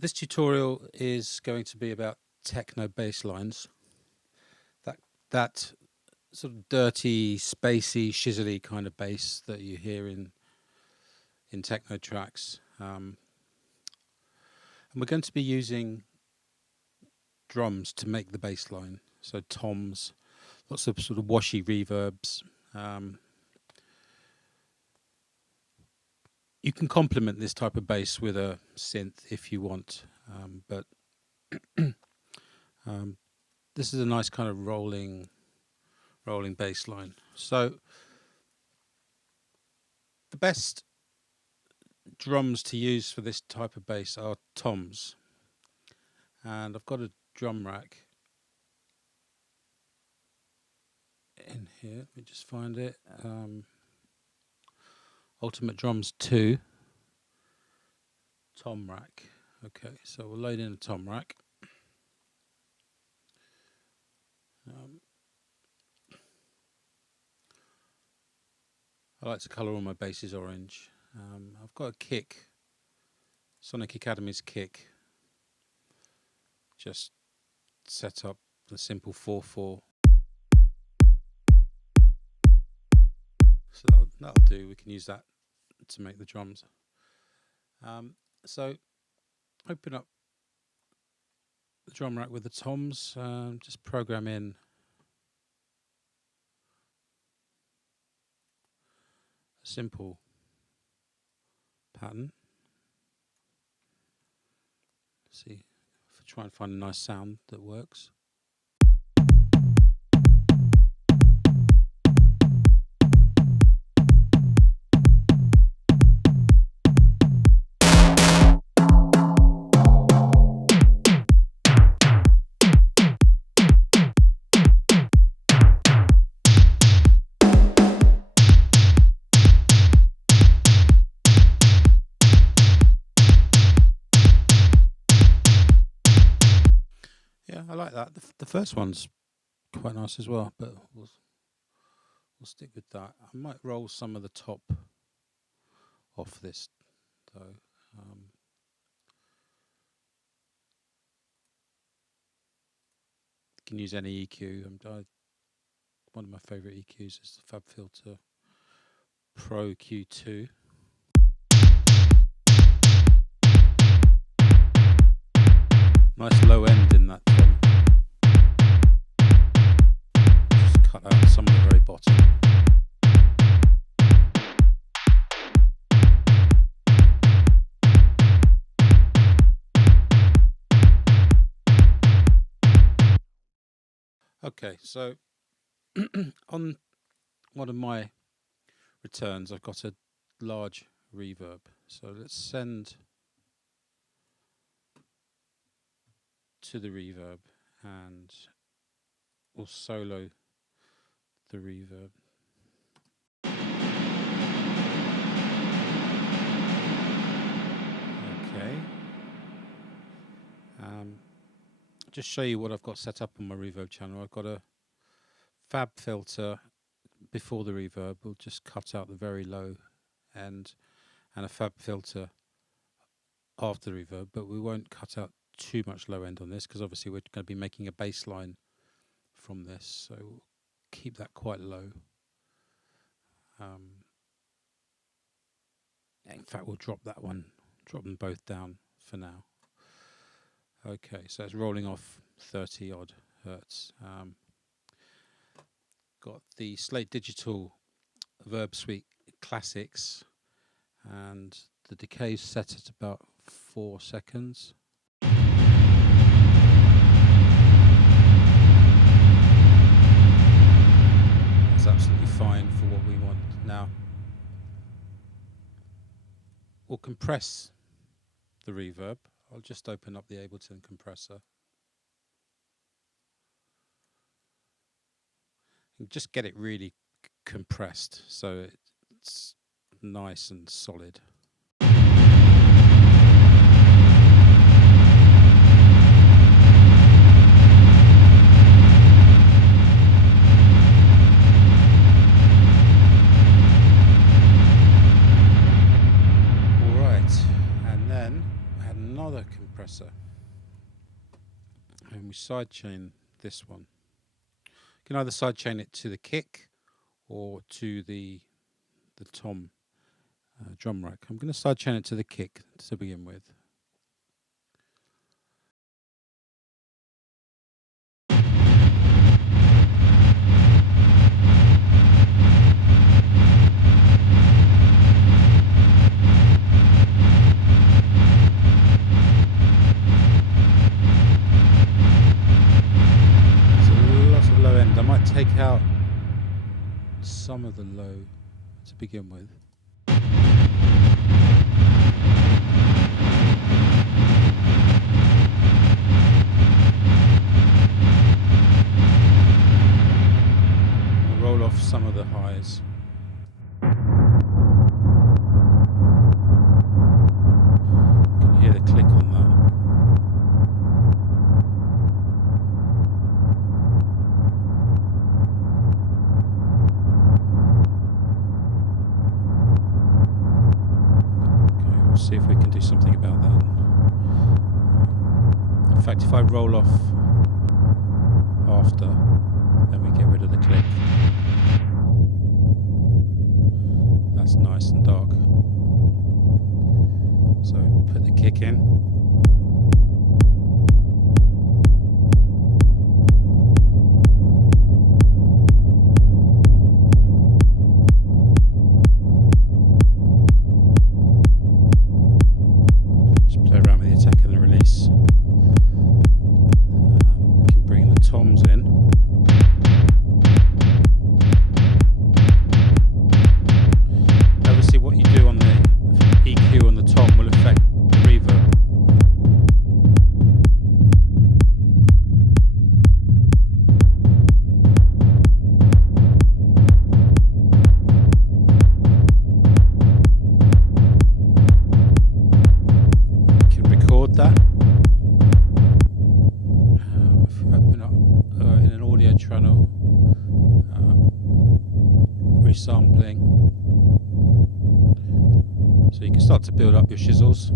This tutorial is going to be about techno bass lines. That sort of dirty, spacey, shizzly kind of bass that you hear in techno tracks. And we're going to be using drums to make the bass line. So toms, lots of sort of washy reverbs. You can complement this type of bass with a synth if you want, but this is a nice kind of rolling bass line. So the best drums to use for this type of bass are toms, and I've got a drum rack in here. Let me just find it. Ultimate Drums 2 tom rack. Okay, so we'll load in a tom rack. I like to colour all my basses orange. I've got a kick, Sonic Academy's kick, just set up the simple 4/4. So that'll do. We can use that to make the drums. So open up the drum rack with the toms. Just program in a simple pattern. See if I try and find a nice sound that works. Yeah, I like that. The first one's quite nice as well, but we'll stick with that. I might roll some of the top off this though. You can use any EQ. One of my favourite EQs is the FabFilter Pro Q2. Nice low end in that tom. Just cut out some of the very bottom. Okay, so on one of my returns I've got a large reverb. So let's send to the reverb and we'll solo the reverb. Okay. Just show you what I've got set up on my reverb channel. I've got a fab filter before the reverb. We'll just cut out the very low end, and a fab filter after the reverb, but we won't cut out too much low end on this because obviously we're going to be making a bass line from this, so we'll keep that quite low. In fact, we'll drop them both down for now. Okay, so it's rolling off 30 odd hertz. Got the Slate Digital Verb Suite Classics, and the decay is set at about 4 seconds. That's absolutely fine for what we want. Now, we'll compress the reverb. I'll just open up the Ableton compressor. And just get it really compressed so it's nice and solid. we sidechain this one. You can either sidechain it to the kick or to the tom drum rack. I'm going to sidechain it to the kick to begin with. I might take out some of the low to begin with. I'll roll off some of the highs. You can hear the click on that. See if we can do something about that. In fact, if I roll off after, then we get rid of the click. That's nice and dark. So put the kick in. Sampling, so you can start to build up your shizzles.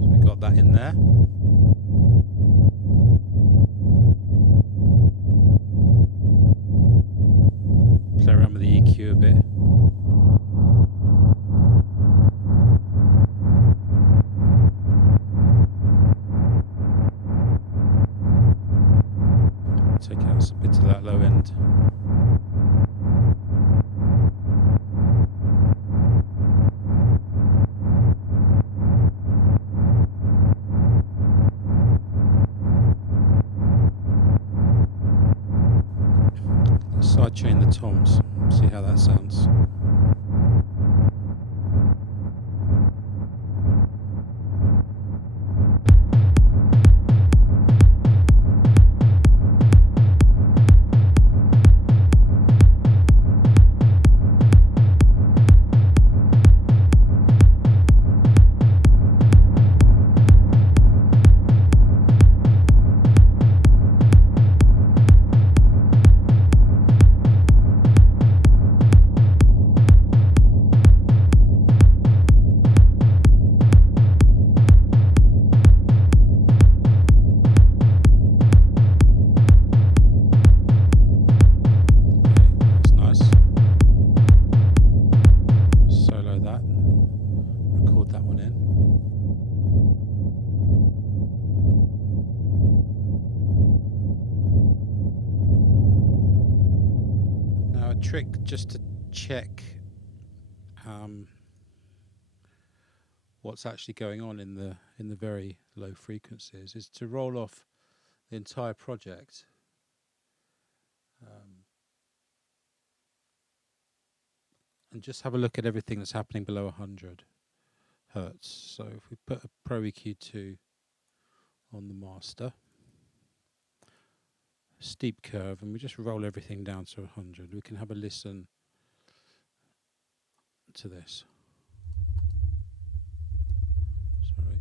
So we got that in there. Play around with the EQ a bit. Take out a bit of that low end. Let's sidechain the toms, see how that sounds. Trick just to check what's actually going on in the very low frequencies is to roll off the entire project and just have a look at everything that's happening below 100 Hertz. So if we put a Pro EQ2 on the master, steep curve, and we just roll everything down to 100, we can have a listen to this. Sorry.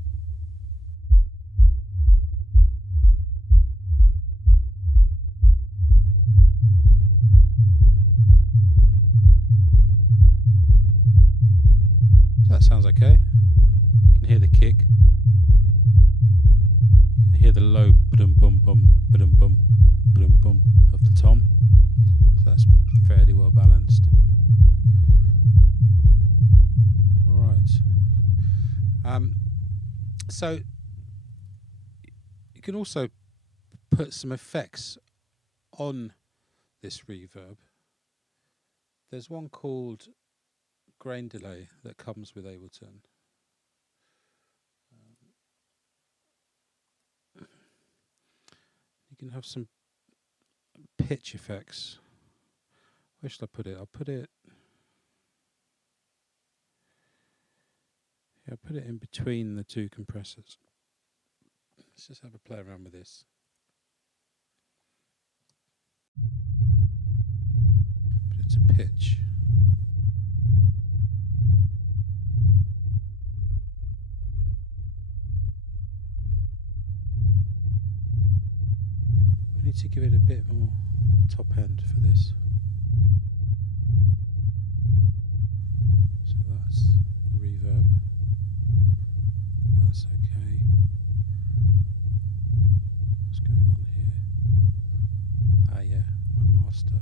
That sounds sounds okay. You can hear the kick. You hear the low ba-dum bum bum ba-dum bum ba-dum bum of the tom. So that's fairly well balanced. All right. So you can also put some effects on this reverb. There's one called grain delay that comes with Ableton. You can have some pitch effects. Where should I put it? I'll put it in between the two compressors. Let's just have a play around with this. Put it to pitch. We need to give it a bit more top end for this. So that's the reverb. That's okay. What's going on here? Ah yeah, my master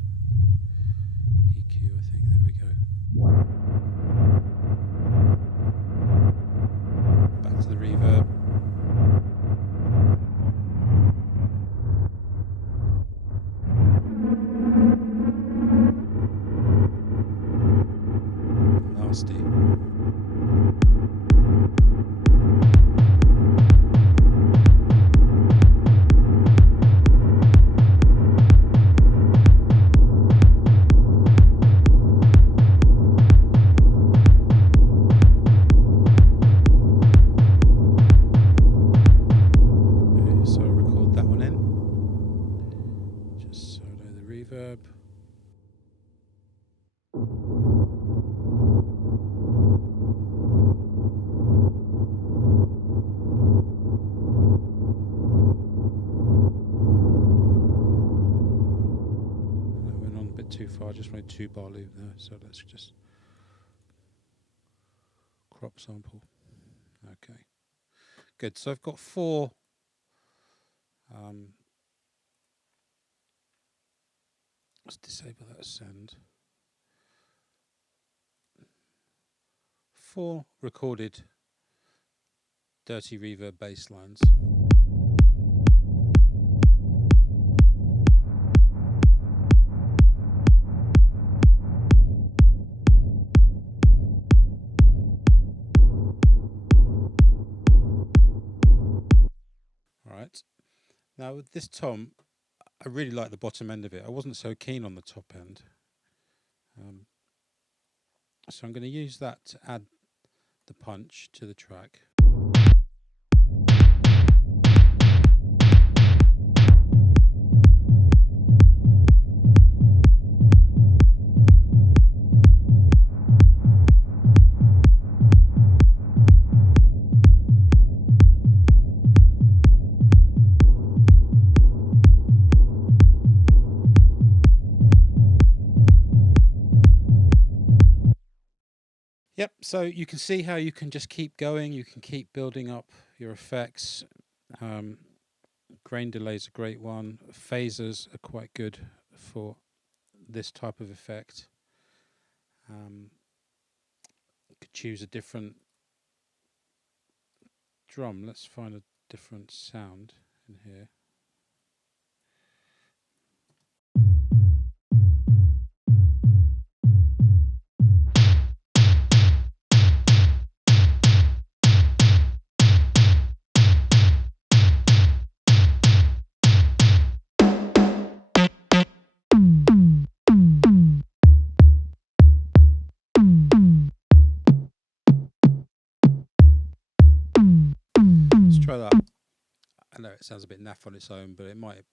EQ, I think. There we go. Back to the reverb. Nasty. Too far, I just made 2-bar loop there, so let's just crop sample. Okay, good. So I've got 4 let's disable that send. 4 recorded dirty reverb bass lines. Now with this tom, I really like the bottom end of it. I wasn't so keen on the top end. So I'm going to use that to add the punch to the track. Yep, so you can see how you can just keep going, you can keep building up your effects. Grain delay is a great one. Phasers are quite good for this type of effect. You could choose a different drum. Let's find a different sound in here. Try that. I know it sounds a bit naff on its own, but it might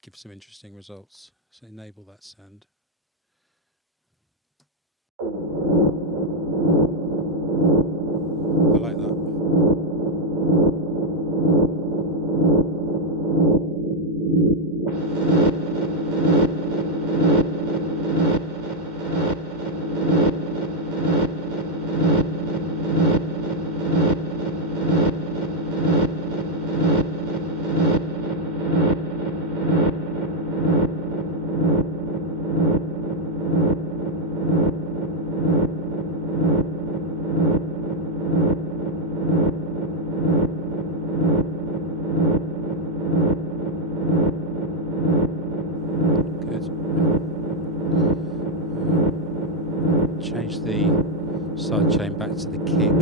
give some interesting results. So enable that send. I like that. kick.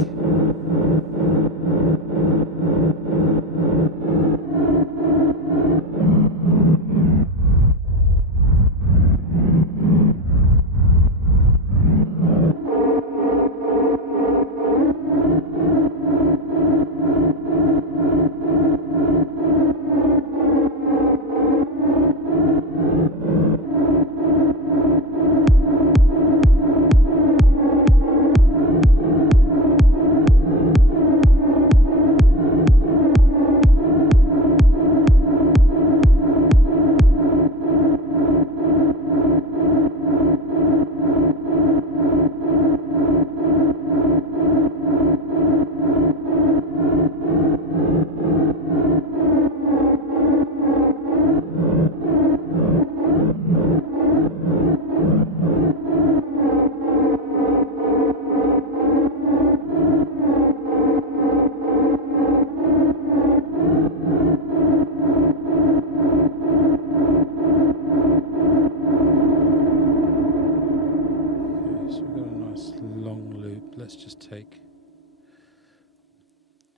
Long loop. Let's just take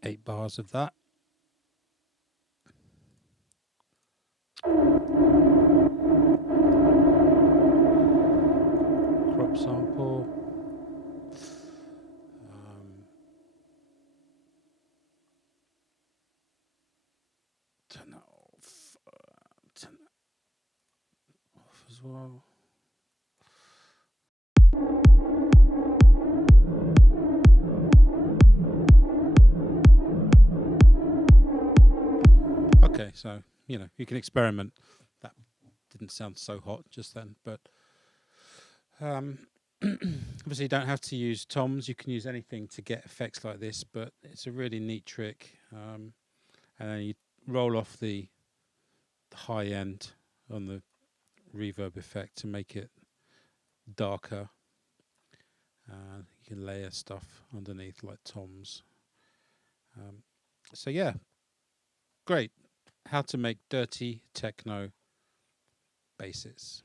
8 bars of that. Crop sample. Turn that off. Turn that off as well. Okay, so, you know, you can experiment. That didn't sound so hot just then, but obviously you don't have to use toms. You can use anything to get effects like this, but it's a really neat trick. And then you roll off the high end on the reverb effect to make it darker. You can layer stuff underneath like toms. So yeah, great. How to make dirty techno basses.